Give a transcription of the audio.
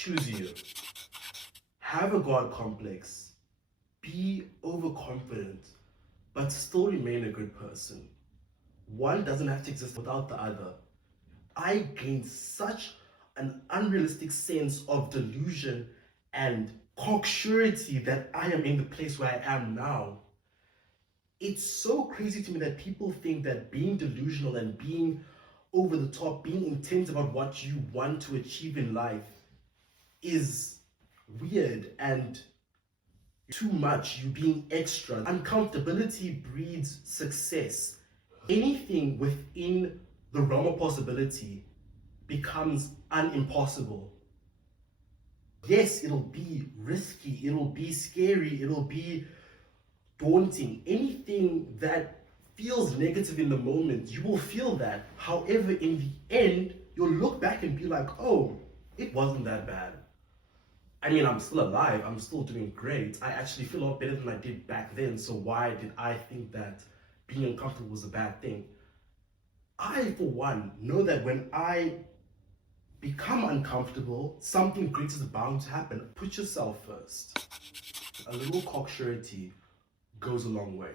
choose you. Have a God complex. Be overconfident, but still remain a good person. One doesn't have to exist without the other. I gained such an unrealistic sense of delusion and cocksurety that I am in the place where I am now. It's so crazy to me that people think that being delusional and being over the top, being intense about what you want to achieve in life is weird and too much, you being extra. Uncomfortability breeds success. Anything within the realm of possibility becomes unimpossible. Yes, it'll be risky, it'll be scary, it'll be daunting. Anything that feels negative in the moment, you will feel that. However, in the end, you'll look back and be like, oh, it wasn't that bad. I mean, I'm still alive, I'm still doing great. I actually feel a lot better than I did back then, so why did I think that being uncomfortable was a bad thing? I, for one, know that when I become uncomfortable, something great is bound to happen. Put yourself first. A little cocksurety goes a long way.